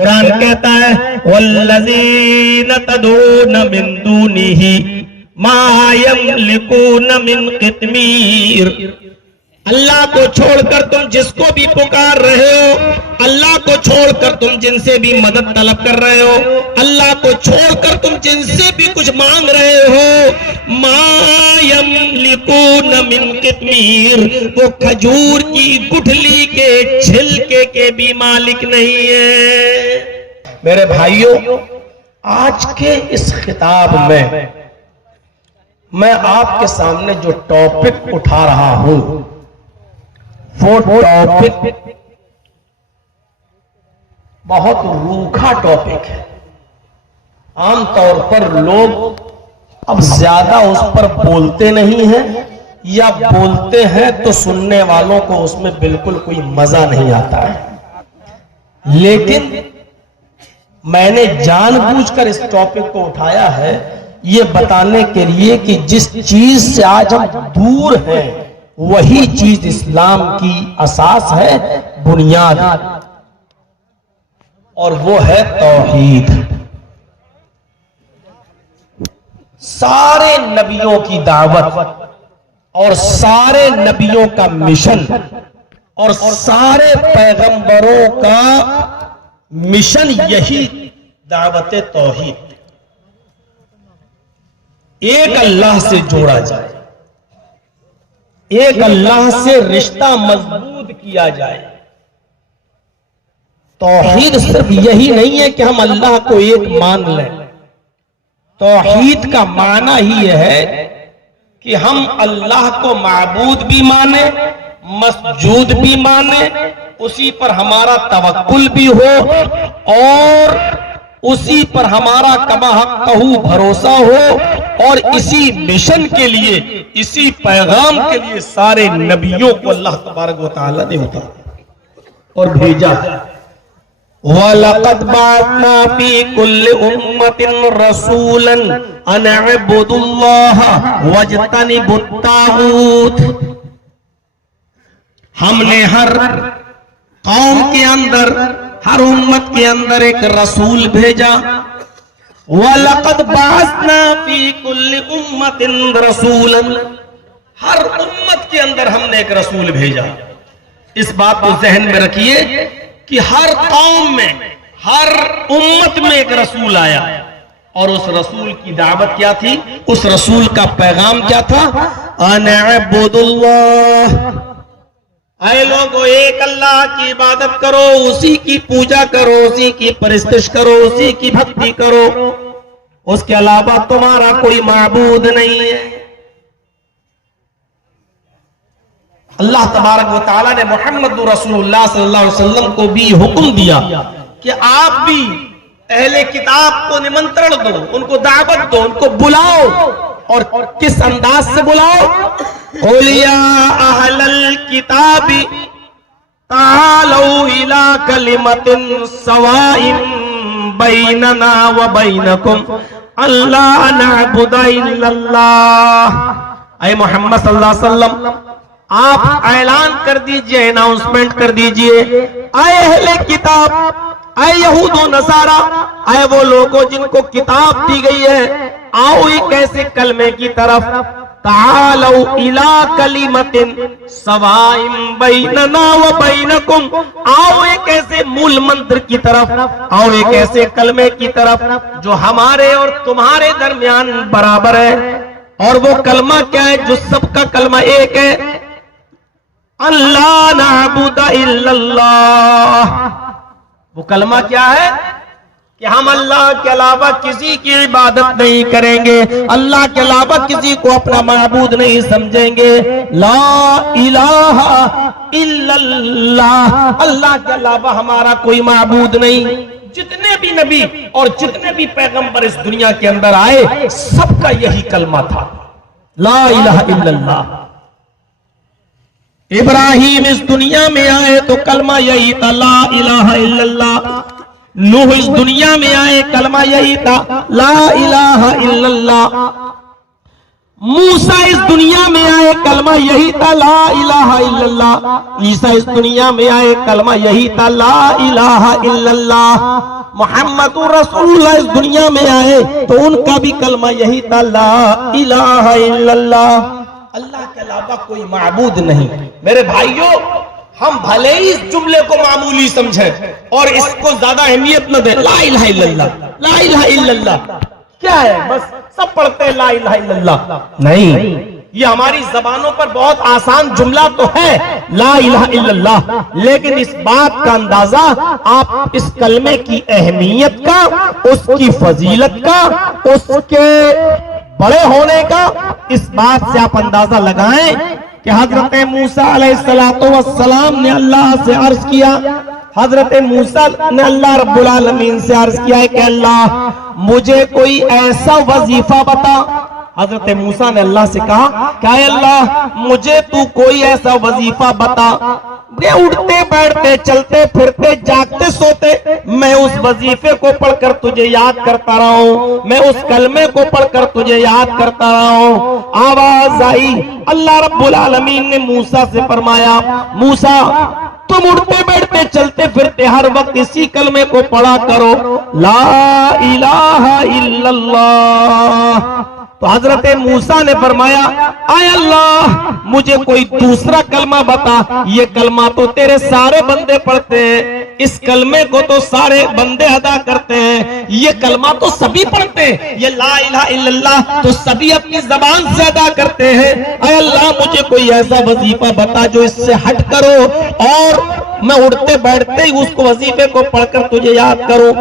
قرآن کہتا ہے والذین تدعون من دونہ ما یملکون من قطمیر، اللہ کو چھوڑ کر تم جس کو بھی پکار رہے ہو، اللہ کو چھوڑ کر تم جن سے بھی مدد طلب کر رہے ہو، اللہ کو چھوڑ کر تم جن سے بھی کچھ مانگ رہے ہو، ما یملکون من قطمیر، وہ کھجور کی گٹھلی کے چھلکے کے بھی مالک نہیں ہے۔ میرے بھائیوں، آج کے اس خطاب میں آپ کے سامنے جو ٹاپک اٹھا رہا ہوں وہ ٹاپک بہت روکھا ٹاپک ہے۔ عام طور پر لوگ اب زیادہ اس پر بولتے نہیں ہیں، یا بولتے ہیں تو سننے والوں کو اس میں بالکل کوئی مزہ نہیں آتا ہے۔ لیکن میں نے جان بوجھ کر اس ٹاپک کو اٹھایا ہے یہ بتانے کے لیے کہ جس چیز سے آج ہم دور ہیں وہی چیز اسلام کی اساس ہے، بنیاد، اور وہ ہے توحید۔ سارے نبیوں کی دعوت اور سارے نبیوں کا مشن اور سارے پیغمبروں کا مشن یہی دعوت توحید، ایک اللہ سے جوڑا جائے، ایک اللہ سے رشتہ مضبوط کیا جائے۔ توحید صرف یہی نہیں ہے کہ ہم اللہ کو ایک مان لیں، توحید کا معنی ہی یہ ہے کہ ہم اللہ کو معبود بھی مانیں، مسجود بھی مانیں، اسی پر ہمارا توکل بھی ہو، اور اسی پر ہمارا کما حقہ بھروسہ ہو، اور اسی مشن کے لیے، اسی پیغام کے لیے سارے نبیوں کو اللہ تبارک و تعالی نے اتارا اور بھیجا۔ وَلَقَدْ بَعَثْنَا فِي كُلِّ أُمَّةٍ رَسُولًا أَنِ اعْبُدُوا اللَّهَ وَاجْتَنِبُوا الطَّاغُوتَ، ہم نے ہر قوم کے اندر، ہر امت کے اندر ایک رسول بھیجا۔ وَلَقَدْ بَعَثْنَا فِي كُلِّ أُمَّةٍ رَسُولًا، ہر امت کے اندر ہم نے ایک رسول بھیجا۔ اس بات کو ذہن میں رکھیے کہ ہر قوم میں، ہر امت میں ایک رسول آیا، اور اس رسول کی دعوت کیا تھی؟ اس رسول کا پیغام کیا تھا؟ أَنِ اعْبُدُوا اللَّهَ، اے لوگو ایک اللہ کی عبادت کرو، اسی کی پوجا کرو، اسی کی پرستش کرو، اسی کی بھکتی کرو، اس کے علاوہ تمہارا کوئی معبود نہیں ہے۔ اللہ تبارک و تعالیٰ نے محمد رسول اللہ صلی اللہ علیہ وسلم کو بھی حکم دیا کہ آپ بھی اہل کتاب کو نمنترن دو، ان کو دعوت دو، ان کو بلاؤ، اور کس انداز سے بلاؤ؟ قُلْ يَا أَهْلَ الْكِتَابِ تَعَالَوْا إِلَىٰ كَلِمَةٍ سَوَاءٍ بَيْنَنَا وَبَيْنَكُمْ أَلَّا نَعْبُدَ إِلَّا اللَّهَ۔ اے محمد صلی اللہ علیہ وسلم، آپ اعلان کر دیجئے، اناؤنسمنٹ کر دیجئے، اے اہل کتاب، اے یہود و نصارہ، اے وہ لوگوں جن کو کتاب دی گئی ہے، آؤ ایک ایسے کلمے کی طرف، تعالوا الی کلمۃ سواء بیننا وبینکم، آؤ ایک ایسے مول منتر کی طرف، آؤ ایک ایسے کلمے کی طرف جو ہمارے اور تمہارے درمیان برابر ہے۔ اور وہ کلمہ کیا ہے؟ جو سب کا کلمہ ایک ہے، اللہ نعبد الا اللہ۔ وہ کلمہ کیا ہے؟ کہ ہم اللہ کے علاوہ کسی کی عبادت نہیں کریں گے، اللہ کے علاوہ کسی کو اپنا معبود نہیں سمجھیں گے۔ لا الہ الا اللہ، اللہ کے علاوہ ہمارا کوئی معبود نہیں۔ جتنے بھی نبی اور جتنے بھی پیغمبر اس دنیا کے اندر آئے، سب کا یہی کلمہ تھا، لا الہ الا اللہ۔ ابراہیم اس دنیا میں آئے تو کلمہ یہی تھا، لا الہ الا اللہ۔ نوح اس دنیا میں آئے، کلمہ یہی تھا، لا الہ الا اللہ۔ موسیٰ اس دنیا میں آئے کلمہ یہی تھا لا الہ الا اللہ، عیسیٰ اس دنیا میں آئے کلمہ یہی تھا لا الہ الا اللہ، محمد رسول اللہ اس دنیا میں آئے تو ان کا بھی کلمہ یہی تھا لا الہ الا اللہ، اللہ کے علاوہ کوئی معبود نہیں۔ میرے بھائیوں، ہم بھلے ہی اس جملے کو معمولی سمجھیں اور اس کو زیادہ اہمیت نہ دیں، لا الہ الا اللہ، لا الہ الا اللہ کیا ہے؟ بس سب پڑھتے ہیں لا الہ الا اللہ، نہیں، یہ ہماری زبانوں پر بہت آسان جملہ تو ہے لا الہ الا اللہ، لیکن اس بات کا اندازہ آپ اس کلمے کی اہمیت کا، اس کی فضیلت کا، اس کے بڑے ہونے کا، اس بات سے آپ اندازہ لگائیں کہ حضرت موسیٰ علیہ السلام نے اللہ سے عرض کیا، حضرت موسیٰ نے اللہ رب العالمین سے عرض کیا ہے کہ اللہ مجھے کوئی ایسا وظیفہ بتا۔ حضرت موسیٰ نے اللہ سے کہا کہ اے اللہ مجھے تو کوئی ایسا وظیفہ بتا، اٹھتے بیٹھتے چلتے پھرتے جاگتے سوتے میں اس وظیفے کو پڑھ کر تجھے یاد کرتا رہا ہوں، میں اس کلمے کو پڑھ کر تجھے یاد کرتا رہا ہوں۔ آواز آئی، اللہ رب العالمین نے موسیٰ سے فرمایا موسیٰ تم اٹھتے بیٹھتے چلتے پھرتے ہر وقت اسی کلمے کو پڑھا کرو لا الہ الا اللہ۔ تو حضرت موسیٰ نے فرمایا اے اللہ مجھے کوئی دوسرا کلمہ بتا، یہ کلمہ تو تیرے سارے بندے پڑھتے ہیں، اس کلمے کو تو سارے بندے ادا کرتے ہیں، یہ کلمہ تو سبھی پڑھتے ہیں، یہ لا الہ الا اللہ تو سبھی اپنی زبان سے ادا کرتے ہیں، اے اللہ مجھے کوئی ایسا وظیفہ بتا جو اس سے ہٹ کرو اور میں اٹھتے بیٹھتے ہی اس کو وظیفے کو پڑھ کر تجھے یاد کروں۔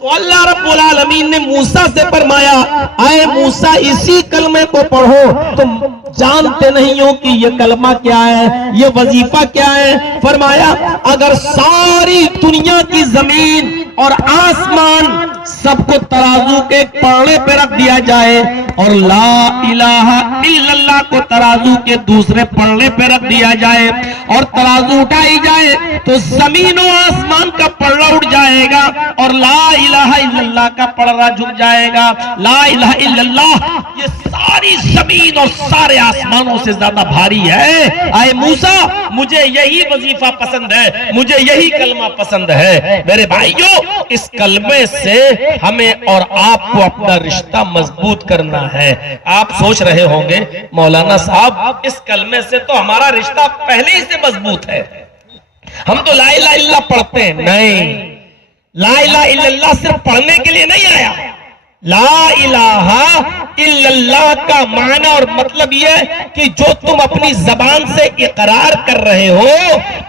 تو اللہ رب العالمین نے موسیٰ سے فرمایا اے موسیٰ اسی کلمے کو پڑھو، تم جانتے نہیں ہو کہ یہ کلمہ کیا ہے، یہ وظیفہ کیا ہے؟ فرمایا اگر ساری دنیا کی زمین اور آسمان سب کو ترازو کے پلڑے پہ رکھ دیا جائے اور لا الہ الا اللہ کو ترازو کے دوسرے پلڑے پہ رکھ دیا جائے اور ترازو اٹھائی جائے تو زمین و آسمان کا پلڑا اٹھ جائے گا اور لا الہ الا اللہ کا پلڑا جھک جائے گا۔ لا الہ الا اللہ یہ ساری زمین اور سارے آسمانوں سے زیادہ بھاری ہے، اے موسیٰ مجھے یہی وظیفہ پسند ہے، مجھے یہی کلمہ پسند ہے۔ میرے بھائیوں اس کلمے سے ہمیں اور آپ کو اپنا رشتہ مضبوط کرنا ہے۔ آپ سوچ رہے ہوں گے مولانا صاحب اس کلمے سے تو ہمارا رشتہ پہلے ہی سے مضبوط ہے، ہم تو لا الہ الا اللہ پڑھتے ہیں۔ نہیں، لا الہ الا اللہ صرف پڑھنے کے لیے نہیں آیا، لا الہ الا اللہ کا معنی اور مطلب یہ کہ جو تم اپنی زبان سے اقرار کر رہے ہو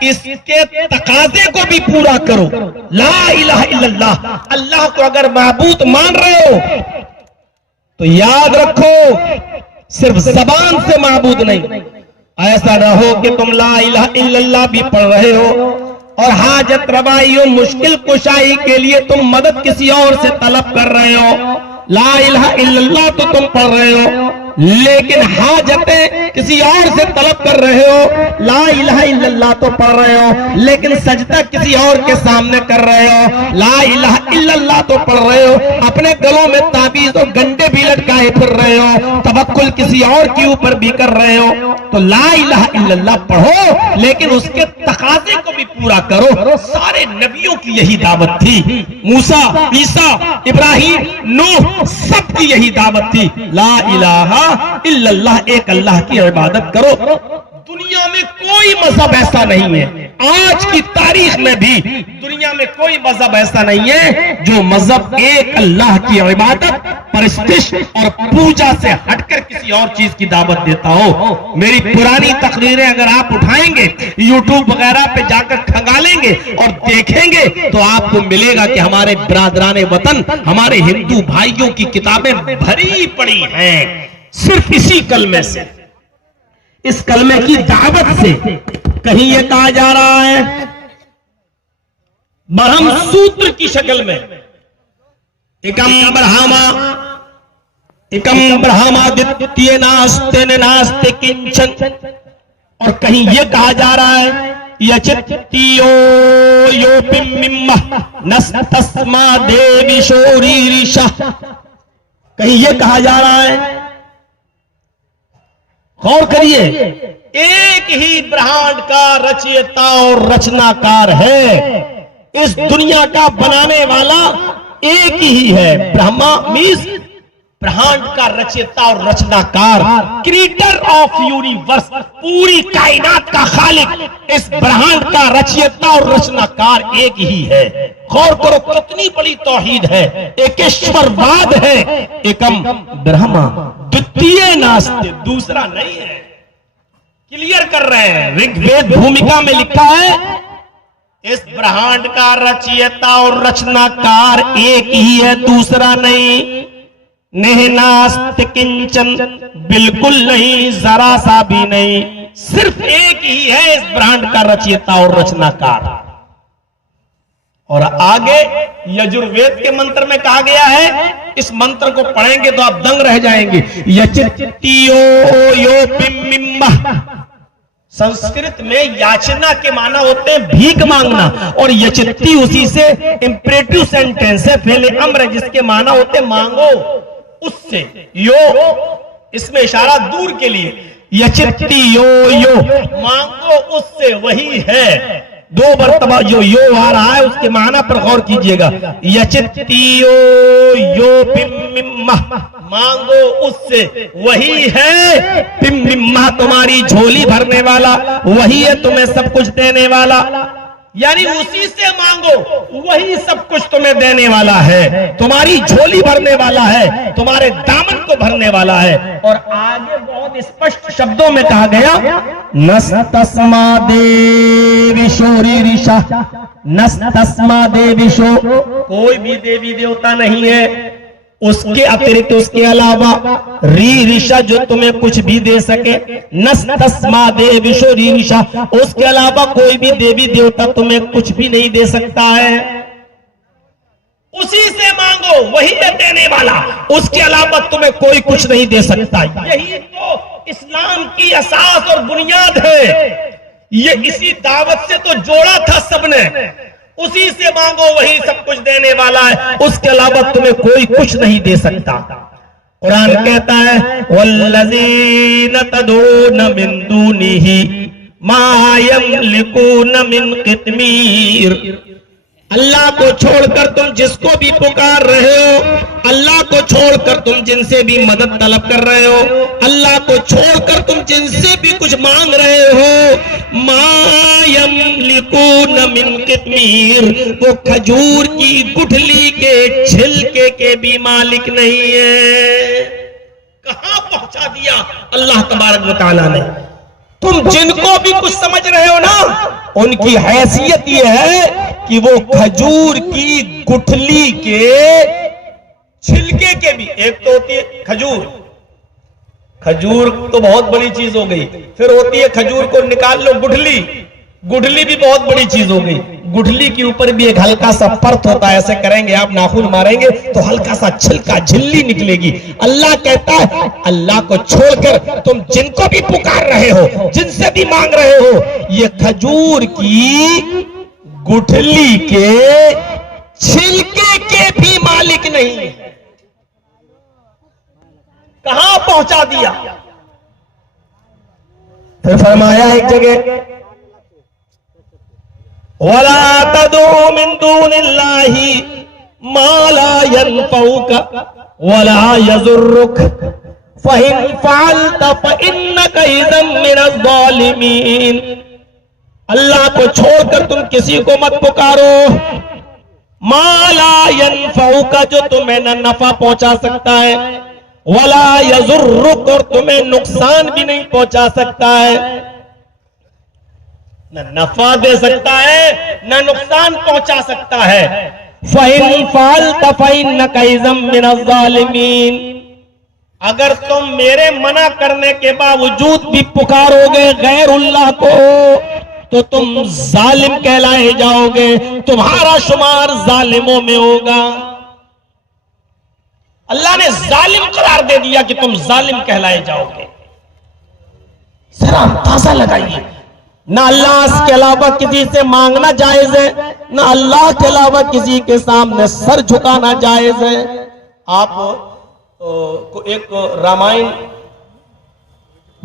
اس کے تقاضے کو بھی پورا کرو۔ لا الہ الا اللہ، اللہ کو اگر معبود مان رہے ہو تو یاد رکھو صرف زبان سے معبود نہیں، ایسا نہ ہو کہ تم لا الہ الا اللہ بھی پڑھ رہے ہو اور حاجت روائی و مشکل کشائی کے لیے تم مدد کسی اور سے طلب کر رہے ہو۔ لا الہ الا اللہ تو تم پڑھ رہے ہو لیکن حاجتیں کسی اور سے طلب کر رہے ہو، لا الہ الا اللہ تو پڑھ رہے ہو لیکن سجدہ کسی اور کے سامنے کر رہے ہو، لا الہ الا اللہ تو پڑھ رہے ہو، اپنے گلوں میں تعویذ اور گنڈے بھی لٹکائے پھر رہے ہو، توکل کسی اور کے اوپر بھی کر رہے ہو، تو لا الہ الا اللہ پڑھو لیکن اس کے تقاضے کو بھی پورا کرو۔ سارے نبیوں کی یہی دعوت تھی، موسیٰ، عیسیٰ، ابراہیم، نوح، سب کی یہی دعوت تھی، لا الہ الا اللہ، ایک اللہ کی عبادت کرو۔ دنیا میں کوئی مذہب ایسا نہیں ہے، آج کی تاریخ میں بھی دنیا میں کوئی مذہب ایسا نہیں ہے جو مذہب ایک اللہ کی عبادت، پرستش اور پوجا سے ہٹ کر کسی اور چیز کی دعوت دیتا ہو۔ میری پرانی تقریریں اگر آپ اٹھائیں گے یوٹیوب وغیرہ پہ جا کر کھنگالیں گے اور دیکھیں گے تو آپ کو ملے گا کہ ہمارے برادران وطن، ہمارے ہندو بھائیوں کی کتابیں بھری پڑی ہیں صرف اسی کلمے سے، اس کلمے کی دعوت سے۔ کہیں یہ کہا جا رہا ہے برہم سوتر کی شکل میں ایکم برہمادتیہ ناستے ناستے کنچن، اور کہیں یہ کہا جا رہا ہے یچتیو یو پممہ نستسما دیوی شوری ریشہ، کہیں یہ کہا جا رہا ہے غور کریے، ایک ہی برہمانڈ کا رچیتا اور رچناکار ہے، اس دنیا کا بنانے والا ایک ہی ہے۔ برہما میز برہمانڈ کا رچیتا اور رچناکار، کریٹر آف یونیورس، پوری کائنات کا خالق، اس برہمانڈ کا رچیتا اور رچناکار ایک ہی ہے۔ غور کرو کتنی بڑی توحید ہے، ایکیشور واد ہے، ایکم برہما دتیہ ناستے، دوسرا نہیں ہے۔ کلیئر کر رہے ہیں، رگ وید بھومکا میں لکھا ہے اس برہمانڈ کا رچیتا اور رچناکار ایک ہی ہے، دوسرا نہیں۔ نہناست کنچن، بالکل نہیں، ذرا سا بھی نہیں، صرف ایک ہی ہے اس برہمانڈ کا رچیتا اور رچناکار۔ اور آگے یجروید کے منتر میں کہا گیا ہے، اس منتر کو پڑھیں گے تو آپ دنگ رہ جائیں گے۔ یچتیو یو پممہ، سنسکرت میں یاچنا کے معنی ہوتے ہیں بھیک مانگنا، اور یچتی اسی سے امپریٹیو سینٹینس ہے، فعل امر ہے، جس کے معنی ہوتے ہیں مانگو اس سے۔ یو اس میں اشارہ دور کے لیے، یچتی یو یو، مانگو اس سے، وہی ہے۔ دو مرتبہ جو یو آ رہا ہے اس کے معنی پر غور کیجئے گا۔ یچتی یو یو پممہ، مانگو اس سے، وہی ہے پممہ تمہاری جھولی بھرنے والا، وہی ہے تمہیں سب کچھ دینے والا، یعنی اسی سے مانگو، وہی سب کچھ تمہیں دینے والا ہے، تمہاری جھولی بھرنے والا ہے، تمہارے دامن کو بھرنے والا ہے۔ اور آگے بہت اسپشٹ شبدوں میں کہا گیا، نستسما دیوشو ریریشا، نستسما دیوشو، کوئی بھی دیوی دیوتا نہیں ہے اس کے اترکت، اس کے علاوہ، ری رشا جو تمہیں کچھ بھی دے سکے، نستسما دیوشو ری رشا، اس کے علاوہ کوئی بھی دیوی دیوتا تمہیں کچھ بھی نہیں دے سکتا ہے، اسی سے مانگو، وہی ہے دینے والا، اس کے علاوہ تمہیں کوئی کچھ نہیں دے سکتا۔ یہی تو اسلام کی اساس اور بنیاد ہے، یہ اسی دعوت سے تو جوڑا تھا سب نے، اسی سے مانگو، وہی سب کچھ دینے والا ہے، اس کے علاوہ تمہیں کوئی کچھ نہیں دے سکتا۔ قرآن کہتا ہے وَالَّذِينَ تَدْعُونَ مِن دُونِهِ مَا يَمْلِكُونَ مِن قِطْمِيرٍ، اللہ کو چھوڑ کر تم جس کو بھی پکار رہے ہو، اللہ کو چھوڑ کر تم جن سے بھی مدد طلب کر رہے ہو، اللہ کو چھوڑ کر تم جن سے بھی کچھ مانگ رہے ہو، ما یملکون من قطمیر، وہ کھجور کی گٹھلی کے چھلکے کے بھی مالک نہیں ہے۔ کہاں پہنچا دیا اللہ تبارک و تعالیٰ نے؟ تم جن کو بھی کچھ سمجھ رہے ہو نا، ان کی حیثیت یہ ہے کہ وہ کھجور کی گٹھلی کے چھلکے کے بھی، ایک تو ہوتی ہے کھجور، کھجور تو بہت بڑی چیز ہو گئی، پھر ہوتی ہے کھجور کو نکال لو گٹھلی، گٹھلی بھی بہت بڑی چیز ہو گئی، گٹھلی کے اوپر بھی ایک ہلکا سا پرت ہوتا ہے، ایسے کریں گے آپ ناخن ماریں گے تو ہلکا سا چھلکا جھلی نکلے گی۔ اللہ کہتا ہے اللہ کو چھوڑ کر تم جن کو بھی پکار رہے ہو، جن سے بھی مانگ رہے ہو، یہ کھجور کی گٹھلی کے چھلکے کے بھی مالک نہیں ہے۔ کہاں پہنچا دیا؟ پھر فرمایا ایک جگہ وَلَا تَدْعُ مِن دُونِ اللَّهِ مَا لَا يَنفَعُكَ وَلَا يَضُرُّكَ فَإِن فَعَلْتَ فَإِنَّكَ إِذًا مِنَ الظَّالِمِينَ، اللہ کو چھوڑ کر تم کسی کو مت پکارو، مَا لَا يَنفَعُكَ، جو تمہیں نہ نفع پہنچا سکتا ہے، وَلَا يَضُرُّكَ، اور تمہیں نقصان بھی نہیں پہنچا سکتا ہے، نہ نفع دے سکتا ہے نہ نقصان پہنچا سکتا ہے۔ فَإِن فَعَلْتَ فَإِنَّكَ إِذًا مِنَ الظَّالِمِينَ، اگر تم میرے منع کرنے کے باوجود بھی پکارو گے غیر اللہ کو تو تم ظالم کہلائے جاؤ گے، تمہارا شمار ظالموں میں ہوگا۔ اللہ نے ظالم قرار دے دیا کہ تم ظالم کہلائے جاؤ گے۔ ذرا اندازہ لگائیے، نہ اللہ کے علاوہ کسی سے مانگنا جائز ہے، نہ اللہ کے علاوہ کسی کے سامنے سر جھکانا جائز ہے۔ آپ کو ایک رامائن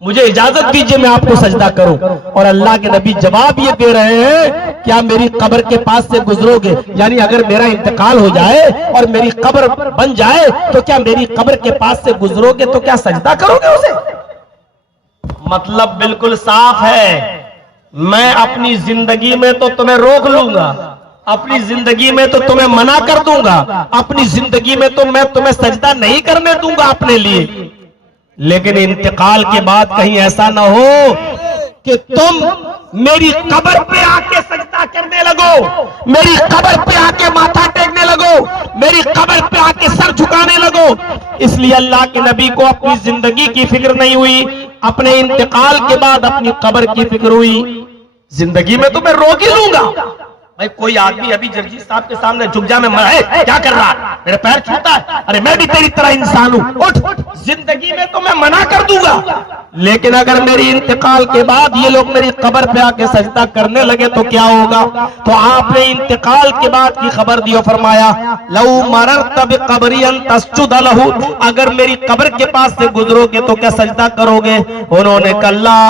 مجھے اجازت دیجئے میں آپ کو سجدہ کروں. اور اللہ کے نبی جواب یہ دے رہے ہیں کیا میری قبر کے پاس سے گزرو گے؟ یعنی اگر میرا انتقال ہو جائے اور میری قبر بن جائے تو کیا میری قبر کے پاس سے گزرو گے تو کیا سجدہ کرو گے اسے؟ مطلب بالکل صاف ہے، میں اپنی زندگی میں تو تمہیں روک لوں گا، اپنی زندگی میں تو تمہیں منع کر دوں گا، اپنی زندگی میں تو میں تمہیں سجدہ نہیں کرنے دوں گا اپنے لیے، لیکن انتقال کے بعد کہیں ایسا نہ ہو کہ تم میری قبر پہ آ کے سجدہ کرنے لگو، میری قبر پہ آ کے ماتھا ٹیکنے لگو، میری قبر پہ آ کے سر جھکانے لگو. اس لیے اللہ کے نبی کو اپنی زندگی کی فکر نہیں ہوئی، اپنے انتقال کے بعد اپنی قبر کی فکر ہوئی. زندگی میں تو میں روک ہی لوں گا. بھائی کوئی آدمی ابھی جرجی صاحب کے سامنے جھک جا، میں کیا کر رہا ہے، میرے پیر چھوتا ہے، ارے میں بھی تیری طرح انسان ہوں، اٹھ. زندگی میں تو میں منع کر دوں گا، لیکن اگر میری انتقال کے بعد یہ لوگ میری قبر پہ آ کے سجدہ کرنے لگے تو کیا ہوگا؟ تو آپ نے انتقال کے بعد کی خبر دی اور فرمایا لو مررت بقبری ان تسجد لہ، اگر میری قبر کے پاس سے گزرو گے تو کیا سجدہ کرو گے؟ انہوں نے کہا لا،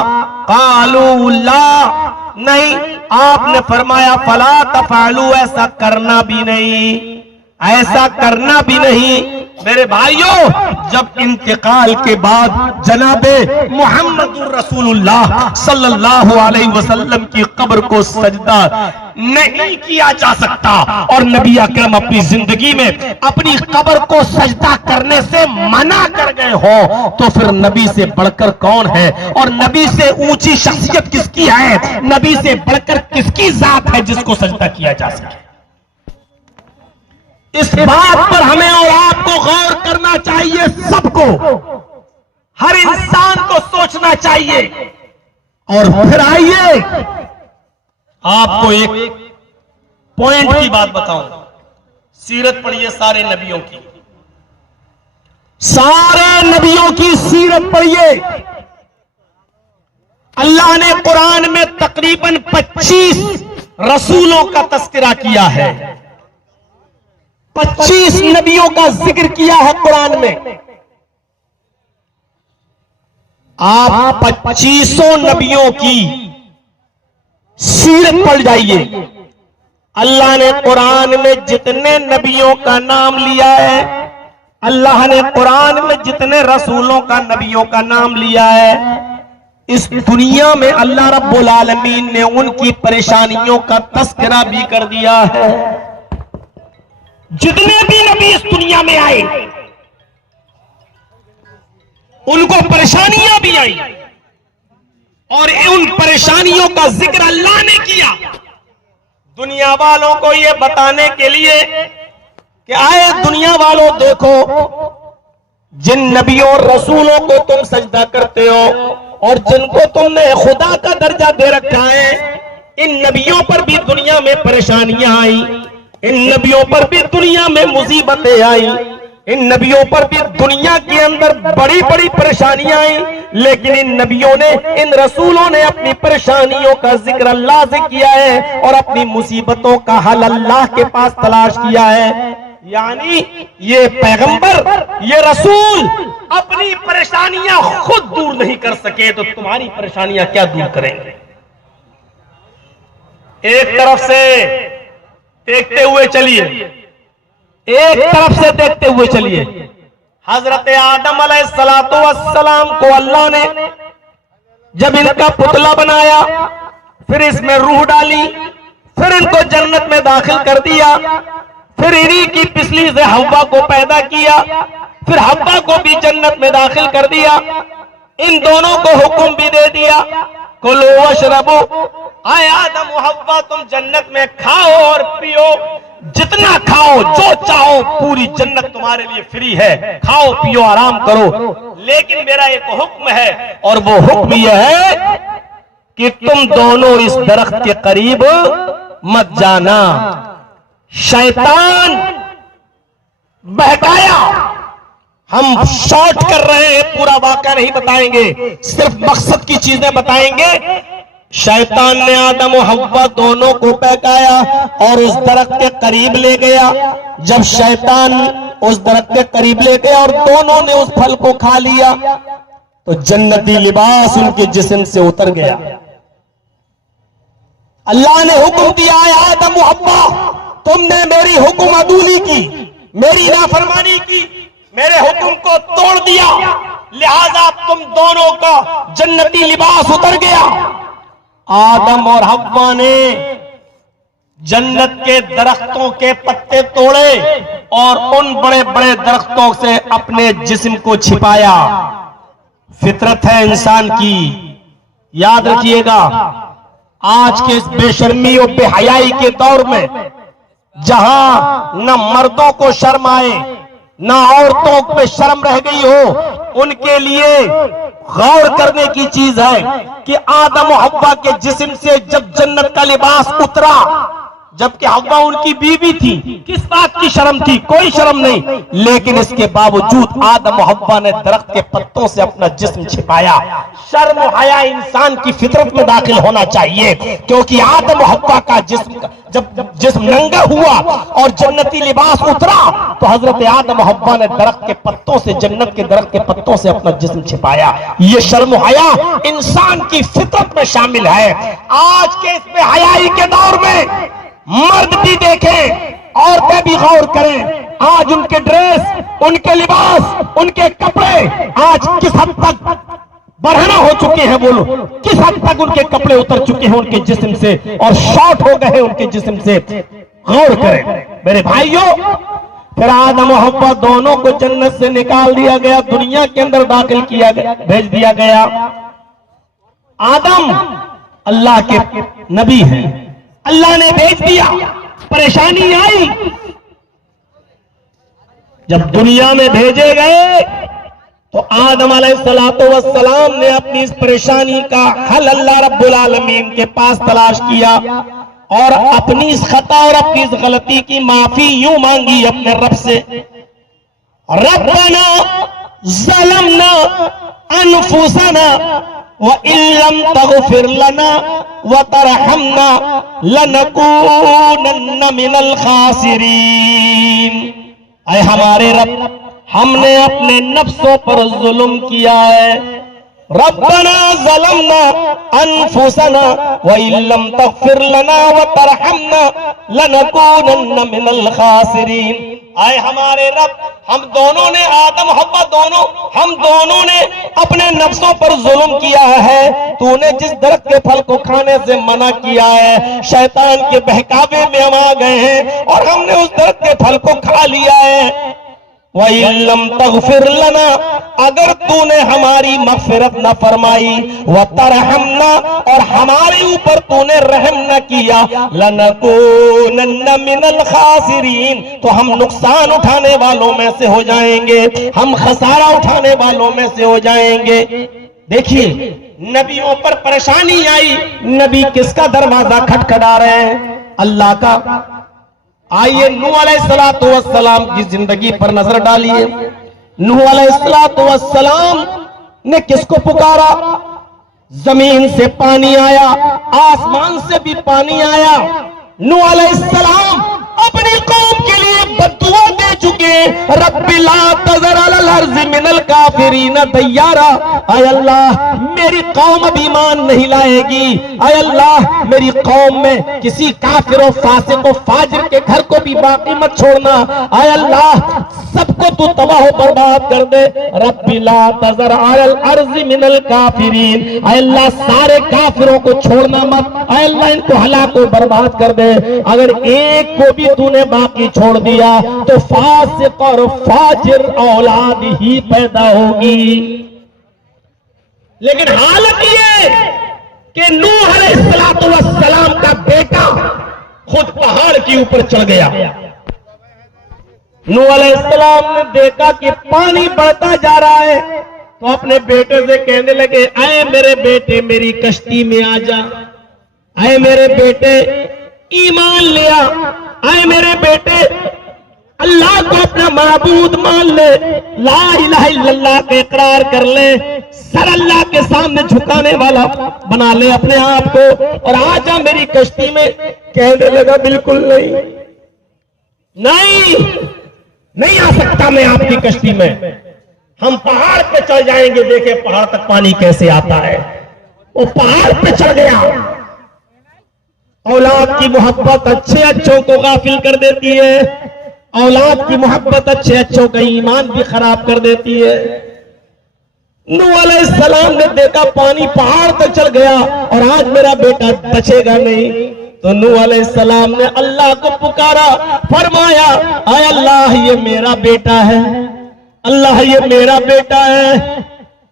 قالوا لا، نہیں. آپ نے فرمایا فلا تفعلوا، ایسا کرنا بھی نہیں، ایسا کرنا بھی نہیں. میرے بھائیوں، جب انتقال کے بعد جناب محمد رسول اللہ صلی اللہ علیہ وسلم کی قبر کو سجدہ نہیں کیا جا سکتا اور نبی اکرم اپنی زندگی میں اپنی قبر کو سجدہ کرنے سے منع کر گئے ہو تو پھر نبی سے بڑھ کر کون ہے؟ اور نبی سے اونچی شخصیت کس کی ہے؟ نبی سے بڑھ کر کس کی ذات ہے جس کو سجدہ کیا جا سکے؟ اس بات پر ہمیں اور آپ کو غور کرنا چاہیے، سب کو، ہر انسان کو سوچنا چاہیے. اور پھر آئیے آپ کو ایک پوائنٹ کی بات بتاؤں. سیرت پڑھیے سارے نبیوں کی، سارے نبیوں کی سیرت پڑھیے. اللہ نے قرآن میں تقریباً 25 رسولوں کا تذکرہ کیا ہے، 25 نبیوں کا ذکر کیا ہے قرآن میں. آپ 25 نبیوں کی سیرت پڑھ جائیے. اللہ نے قرآن میں جتنے نبیوں کا نام لیا ہے، اللہ نے قرآن میں جتنے رسولوں کا نبیوں کا نام لیا ہے، اس دنیا میں اللہ رب العالمین نے ان کی پریشانیوں کا تذکرہ بھی کر دیا ہے. جتنے بھی نبی اس دنیا میں آئے ان کو پریشانیاں بھی آئی اور ان پریشانیوں کا ذکر اللہ نے کیا دنیا والوں کو یہ بتانے کے لیے کہ آئے دنیا والوں دیکھو، جن نبیوں اور رسولوں کو تم سجدہ کرتے ہو اور جن کو تم نے خدا کا درجہ دے رکھا ہے، ان نبیوں پر بھی دنیا میں پریشانیاں آئیں، ان نبیوں پر بھی دنیا میں مصیبتیں آئیں، ان نبیوں پر بھی دنیا کے اندر بڑی بڑی پریشانیاں آئیں، لیکن ان نبیوں نے، ان رسولوں نے اپنی پریشانیوں کا ذکر اللہ سے کیا ہے اور اپنی مصیبتوں کا حل اللہ کے پاس تلاش کیا ہے. یعنی یہ پیغمبر، یہ رسول اپنی پریشانیاں خود دور نہیں کر سکے تو تمہاری پریشانیاں کیا دور کریں گے؟ ایک طرف سے دیکھتے ہوئے چلیے، ایک طرف سے دیکھتے ہوئے چلیے. حضرت آدم علیہ السلام کو اللہ نے جب ان کا پتلا بنایا، پھر اس میں روح ڈالی، پھر ان کو جنت میں داخل کر دیا، پھر انہی کی پسلی سے حوا کو پیدا کیا، پھر حوا کو بھی جنت میں داخل کر دیا، ان دونوں کو حکم بھی دے دیا کلو واشربو، آئے آدم و حوا تم جنت میں کھاؤ اور پیو، جتنا کھاؤ جو چاہو، پوری جنت تمہارے لیے فری ہے، کھاؤ پیو آرام کرو، لیکن میرا ایک حکم ہے اور وہ حکم یہ ہے کہ تم دونوں اس درخت کے قریب مت جانا. شیطان بہکایا، ہم شارٹ کر رہے ہیں، پورا واقعہ نہیں بتائیں گے، صرف مقصد کی چیزیں بتائیں گے. شیطان نے آدم و حوا دونوں کو بہکایا اور اس درخت کے قریب لے گیا. جب شیطان اس درخت کے قریب لے گیا اور دونوں نے اس پھل کو کھا لیا تو جنتی لباس ان کے جسم سے اتر گیا۔ اللہ نے حکم دیا ہے آدم و حوا تم نے میری حکم عدولی کی، میری نافرمانی کی، میرے حکم کو توڑ دیا، لہذا تم دونوں کا جنتی لباس اتر گیا۔ آدم اور حوا نے جنت کے درختوں کے پتے توڑے اور ان بڑے بڑے درختوں سے اپنے جسم کو چھپایا۔ فطرت ہے انسان کی، یاد رکھیے گا۔ آج کے اس بے شرمی اور بے حیائی کے دور میں جہاں نہ مردوں کو شرم آئے نہ عورتوں پہ شرم رہ گئی ہو، ان کے لیے غور کرنے کی چیز ہے کہ آدم و حوا کے جسم سے جب جنت کا لباس اترا، جبکہ حوا ان کی بیوی تھی، کس بات کی شرم تھی؟ کوئی شرم نہیں، لیکن اس کے باوجود آدم و حوا نے درخت کے پتوں سے اپنا جسم چھپایا۔ شرم و حیا انسان کی فطرت میں داخل ہونا چاہیے، کیونکہ آدم و حوا کا جب جسم ننگا ہوا اور جنتی لباس اترا تو حضرت آدم و حوا نے درخت کے پتوں سے، جنت کے درخت کے پتوں سے اپنا جسم چھپایا۔ یہ شرم و حیا انسان کی فطرت میں شامل ہے۔ آج کے اس بے حیائی کے دور میں مرد بھی دیکھیں، عورتیں بھی غور کریں، آج ان کے ڈریس، ان کے لباس، ان کے کپڑے آج کس حد تک برہنہ ہو چکے ہیں، بولو کس حد تک ان کے کپڑے اتر چکے ہیں ان کے جسم سے اور شارٹ ہو گئے ہیں ان کے جسم سے۔ غور کریں میرے بھائیوں۔ پھر آدم و حوا دونوں کو جنت سے نکال دیا گیا، دنیا کے اندر داخل کیا گیا، بھیج دیا گیا۔ آدم اللہ کے نبی ہیں، اللہ نے بھیج دیا، پریشانی آئی۔ جب دنیا میں بھیجے گئے تو آدم علیہ السلام نے اپنی اس پریشانی کا حل اللہ رب العالمین کے پاس تلاش کیا اور اپنی اس خطا اور اپنی اس غلطی کی معافی یوں مانگی اپنے رب سے، ربنا ظلمنا انفسنا وَإِن لَّمْ تَغْفِرْ لَنَا وَتَرْحَمْنَا لَنَكُونَنَّ مِنَ الْخَاسِرِينَ۔ اے ہمارے رب، ہم نے اپنے نفسوں پر ظلم کیا ہے۔ ربنا ظلمنا انفسنا وَإِن لَّمْ تَغْفِرْ لَنَا وَتَرْحَمْنَا لَنَكُونَنَّ مِنَ الْخَاسِرِينَ۔ اے ہمارے رب، ہم دونوں نے، آدم حوا دونوں، ہم دونوں نے اپنے نفسوں پر ظلم کیا ہے۔ تو نے جس درخت کے پھل کو کھانے سے منع کیا ہے، شیطان کے بہکاوے میں ہم آ گئے ہیں اور ہم نے اس درخت کے پھل کو کھا لیا ہے۔ وَإِن لَّمْ تَغْفِرْ لَنَا، اگر تو نے ہماری مغفرت نہ فرمائی، وَتَرْحَمْنَا، اور ہمارے اوپر تو نے رحم نہ کیا، لَنَكُونَنَّ مِنَ الْخَاسِرِينَ، تو ہم نقصان اٹھانے والوں میں سے ہو جائیں گے، ہم خسارہ اٹھانے والوں میں سے ہو جائیں گے۔ دیکھیے نبیوں پر پریشانی آئی، نبی کس کا دروازہ کھٹکھٹا رہے ہیں؟ اللہ کا۔ آئیے نوح علیہ السلام کی زندگی پر نظر ڈالیے۔ نوح علیہ السلام نے کس کو پکارا؟ زمین سے پانی آیا، آسمان سے بھی پانی آیا۔ نوح علیہ السلام اپنی قوم کے لیے بددعا دے چکے، رب لا تذر علی الارض من الکافرین دیارا، اے اللہ میری قوم اب ایمان نہیں لائے گی، اے اللہ میری قوم میں کسی کافر و فاسق و فاجر کے گھر کو بھی باقی مت چھوڑنا، اے اللہ سب کو تو تباہ و برباد کر دے، رب لا تذر علی الارض من الکافرین، اے اللہ سارے کافروں کو چھوڑنا مت، اے اللہ ان کو ہلاک و برباد کر دے، اگر ایک کو بھی تو نے باقی چھوڑ دیا تو فاسق اور فاجر اولاد ہی پیدا ہوگی۔ لیکن حالت یہ کہ نوح علیہ السلام کا بیٹا خود پہاڑ کے اوپر چڑھ گیا۔ نوح علیہ السلام نے دیکھا کہ پانی بڑھتا جا رہا ہے تو اپنے بیٹے سے کہنے لگے، اے میرے بیٹے میری کشتی میں آ جا، اے میرے بیٹے ایمان لیا، اے میرے بیٹے اللہ کو اپنا معبود مان لے، لا الہ الا اللہ کا اقرار کر لے، سر اللہ کے سامنے جھکانے والا بنا لے اپنے آپ کو اور آ جا میری کشتی میں۔ کہنے لگا بالکل نہیں آ سکتا میں آپ کی کشتی میں۔ ہم پہاڑ پہ چڑھ جائیں گے، دیکھیں پہاڑ تک پانی کیسے آتا ہے. وہ پہاڑ پہ چڑھ گیا. اولاد کی محبت اچھے اچھوں کو غافل کر دیتی ہے. اولاد کی محبت اچھے اچھوں کا ایمان بھی خراب کر دیتی ہے. نوح علیہ السلام نے دیکھا پانی پہاڑ تک چڑھ گیا اور آج میرا بیٹا بچے گا نہیں. تو نوح علیہ السلام نے اللہ کو پکارا، فرمایا اے اللہ یہ میرا بیٹا ہے، اللہ یہ میرا بیٹا ہے،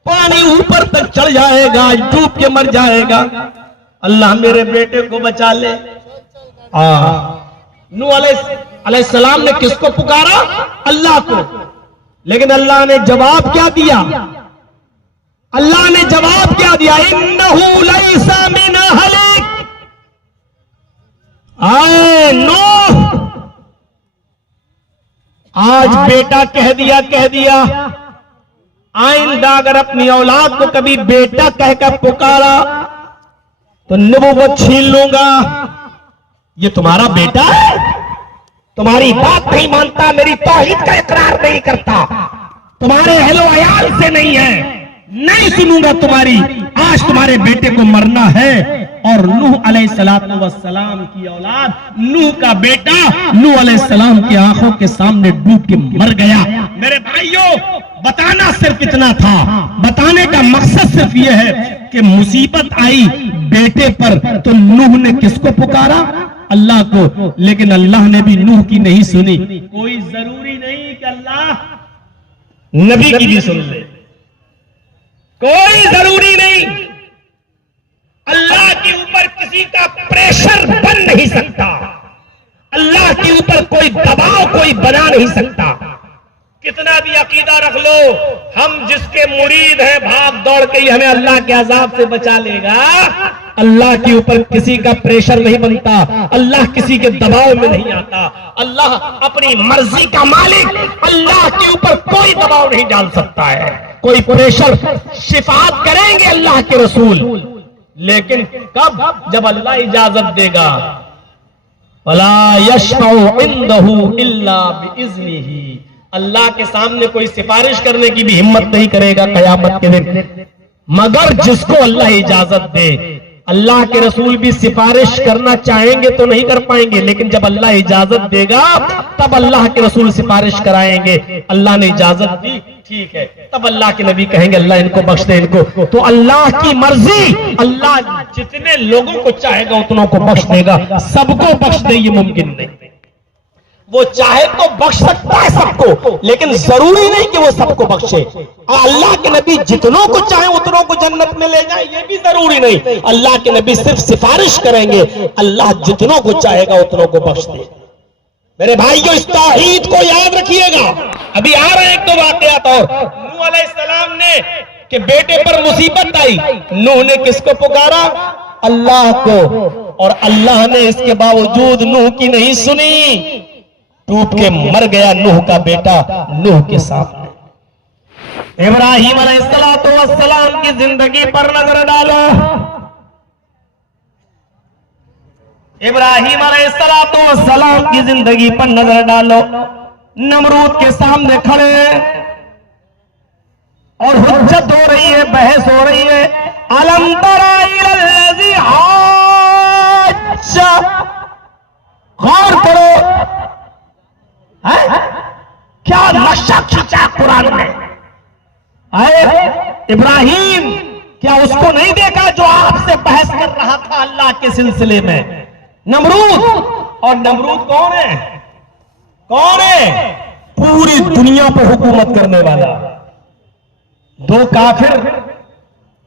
پانی اوپر تک چڑھ جائے گا، ڈوب کے مر جائے گا، اللہ میرے بیٹے کو بچا لے. نوح علیہ السلام نے کس کو پکارا؟ اللہ کو. لیکن اللہ نے جواب کیا دیا؟ اللہ نے جواب کیا دیا؟ انہو لیس من اہلک. آئے نوح، آج بیٹا کہہ دیا. آئندہ اگر اپنی اولاد کو کبھی بیٹا کہہ کر پکارا تو نبوت چھین لوں گا. یہ تمہارا بیٹا ہے، تمہاری بات نہیں مانتا، میری توحید کا اقرار نہیں کرتا، تمہارے اہل و عیال سے نہیں ہے، نہیں سنوں گا تمہاری. آج تمہارے بیٹے کو مرنا ہے. اور نوح علیہ السلام کی اولاد، نوح کا بیٹا نوح علیہ السلام کی آنکھوں کے سامنے ڈوب کے مر گیا. میرے بھائیوں، بتانا صرف اتنا تھا، بتانے کا مقصد صرف یہ ہے کہ مصیبت آئی بیٹے پر تو نوح نے کس کو پکارا؟ اللہ کو. لیکن اللہ نے بھی نوح کی نہیں سنی. کوئی ضروری نہیں کہ اللہ نبی کی بھی سن لے، کوئی ضروری نہیں. اللہ کے اوپر کسی کا پریشر بن نہیں سکتا، اللہ کے اوپر کوئی دباؤ کوئی بنا نہیں سکتا. کتنا بھی عقیدہ رکھ لو، ہم جس کے مرید ہیں بھاگ دوڑ کے ہی ہمیں اللہ کے عذاب سے بچا لے گا. اللہ کے اوپر کسی کا پریشر نہیں بنتا، اللہ کسی کے دباؤ میں نہیں آتا. اللہ اپنی مرضی کا مالک، اللہ کے اوپر کوئی دباؤ نہیں ڈال سکتا ہے، کوئی پریشر. شفاعت کریں گے اللہ کے رسول، لیکن کب؟ جب اللہ اجازت دے گا. وَلَا يَشْفَعُ عِنْدَهُ إِلَّا بِإِذْنِهِ. اللہ کے سامنے کوئی سفارش کرنے کی بھی ہمت نہیں کرے گا قیامت کے دن مگر جس کو اللہ اجازت دے. اللہ کے رسول بھی سفارش کرنا چاہیں گے تو نہیں کر پائیں گے، لیکن جب اللہ اجازت دے گا تب اللہ کے رسول سفارش کرائیں گے. اللہ نے اجازت دی، ٹھیک ہے، تب اللہ کے نبی کہیں گے اللہ ان کو بخش دے، ان کو. تو اللہ کی مرضی، اللہ جتنے لوگوں کو چاہے گا اتنوں کو بخش دے گا. سب کو بخش دے یہ ممکن نہیں. وہ چاہے تو بخش سکتا ہے سب کو، لیکن ضروری نہیں کہ وہ سب کو بخشے. اللہ کے نبی جتنوں کو چاہیں اتنوں کو جنت میں لے جائیں یہ بھی ضروری نہیں. اللہ کے نبی صرف سفارش کریں گے، اللہ جتنوں کو چاہے گا اتنوں کو بخش دے. میرے بھائیوں، اس توحید کو یاد رکھیے گا. ابھی آ رہے ہیں ایک دو واقعات اور. نوح علیہ السلام نے کہ بیٹے پر مصیبت آئی، نوح نے کس کو پکارا؟ اللہ کو. اور اللہ نے اس کے باوجود نوح کی نہیں سنی، ڈوب کے مر گیا نوح کا بیٹا نوح کے سامنے. ابراہیم علیہ السلام کی زندگی پر نظر ڈالو. ابراہیم علیہ السلام کی زندگی پر نظر ڈالو. نمرود کے سامنے کھڑے ہیں اور حجت ہو رہی ہے، بحث ہو رہی ہے. الم تر الی الذی حاج، غور کرو کیا نقشہ کھینچا قرآن نے. اے ابراہیم، کیا اس کو نہیں دیکھا جو آپ سے بحث کر رہا تھا اللہ کے سلسلے میں؟ نمرود. اور نمرود کون ہے؟ کون ہے؟ پوری دنیا پر حکومت کرنے والا. دو کافر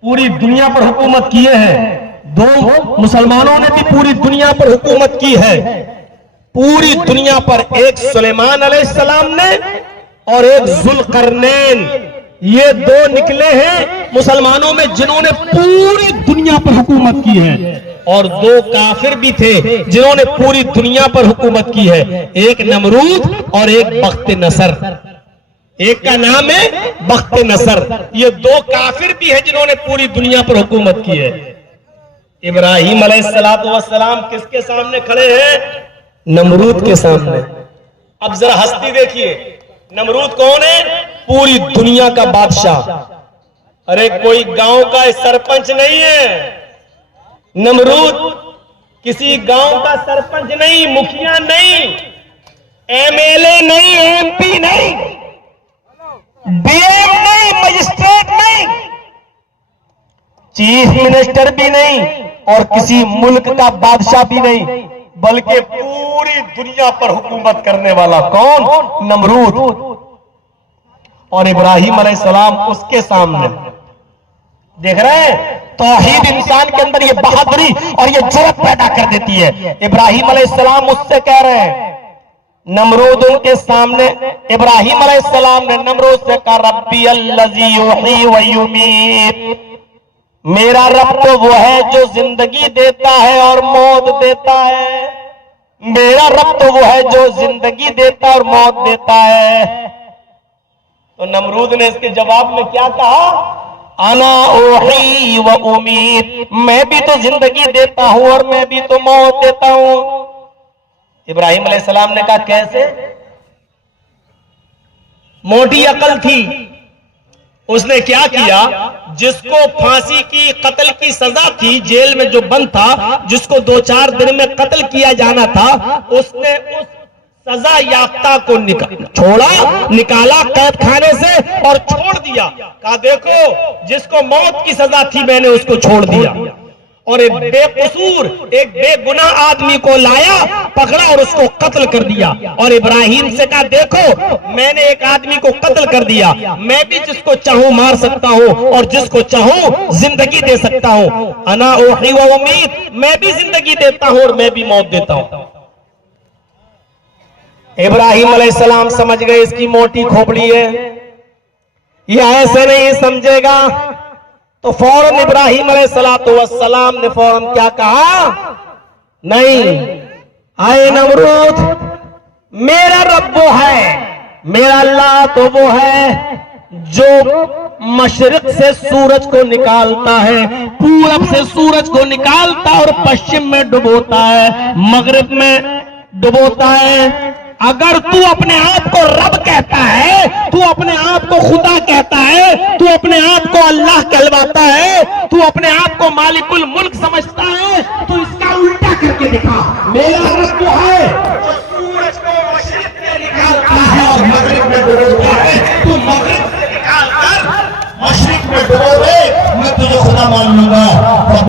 پوری دنیا پر حکومت کیے ہیں، دو مسلمانوں نے بھی پوری دنیا پر حکومت کی ہے. پوری دنیا پر ایک سلیمان علیہ السلام نے اور ایک ذوالقرنین، یہ دو نکلے ہیں مسلمانوں میں جنہوں نے پوری دنیا پر حکومت کی ہے. اور دو کافر بھی تھے جنہوں نے پوری دنیا پر حکومت کی ہے، ایک نمرود اور ایک بخت نصر. ایک کا نام ہے بخت نصر. یہ دو کافر بھی ہیں جنہوں نے پوری دنیا پر حکومت کی ہے. ابراہیم علیہ السلام کس کے سامنے کھڑے ہیں؟ نمرود کے سامنے. اب ذرا ہستی دیکھیے، نمرود کون ہے؟ پوری دنیا کا بادشاہ. ارے کوئی گاؤں کا سرپنچ نہیں ہے نمرود، کسی گاؤں کا سرپنچ نہیں، مکھیا نہیں، ایم ایل اے نہیں، ایم پی نہیں، ڈی ایم نہیں، مجسٹریٹ نہیں، چیف منسٹر بھی نہیں، اور کسی ملک کا بادشاہ بھی نہیں، بلکہ پوری دنیا پر حکومت کرنے والا کون؟ نمرود. اور ابراہیم علیہ السلام اس کے سامنے. دیکھ رہے ہیں توحید انسان کے اندر یہ بہادری اور یہ جرأت پیدا کر دیتی ہے. ابراہیم علیہ السلام اس سے کہہ رہے ہیں نمرود کے سامنے. ابراہیم علیہ السلام نے نمرود سے کہا ربی الذی یحیی و یمیت، میرا رب تو وہ ہے جو زندگی دیتا ہے اور موت دیتا ہے. میرا رب تو وہ ہے جو زندگی دیتا اور موت دیتا ہے. تو نمرود نے اس کے جواب میں کیا کہا؟ انا احیی و امیت، میں بھی تو زندگی دیتا ہوں اور میں بھی تو موت دیتا ہوں. ابراہیم علیہ السلام نے کہا کیسے؟ موٹی عقل تھی. اس نے کیا کیا؟ جس کو پھانسی کی قتل کی سزا تھی، جیل میں جو بند تھا، جس کو 2-4 دن میں قتل کیا جانا تھا، اس نے اس سزا یافتہ کو نکالا قید خانے سے اور چھوڑ دیا. کہا دیکھو جس کو موت کی سزا تھی میں نے اس کو چھوڑ دیا، اور ایک بے قصور ایک بے گناہ آدمی کو لایا، پکڑا اور اس کو قتل کر دیا. اور ابراہیم سے کہا دیکھو میں نے ایک آدمی کو قتل کر دیا، میں بھی جس کو چاہوں مار سکتا ہوں اور جس کو چاہوں زندگی دے سکتا ہوں. انا احیی و امیت، میں بھی زندگی دیتا ہوں اور میں بھی موت دیتا ہوں. ابراہیم علیہ السلام سمجھ گئے اس کی موٹی کھوپڑی ہے، یہ ایسے نہیں سمجھے گا. تو فوراً ابراہیم علیہ السلام نے فوراً کیا کہا؟ نہیں اے نمرود، میرا رب وہ ہے، میرا اللہ تو وہ ہے جو مشرق سے سورج کو نکالتا ہے، پورب سے سورج کو نکالتا اور پشچم میں ڈبوتا ہے، مغرب میں ڈبوتا ہے. اگر تو اپنے آپ کو رب کہتا ہے، تو اپنے آپ کو خدا کہتا ہے، تو اپنے آپ کو اللہ کہلواتا ہے، تو اپنے آپ کو مالک الملک سمجھتا ہے، تو اس کا الٹا کر کے دکھا. میرا رب جو ہے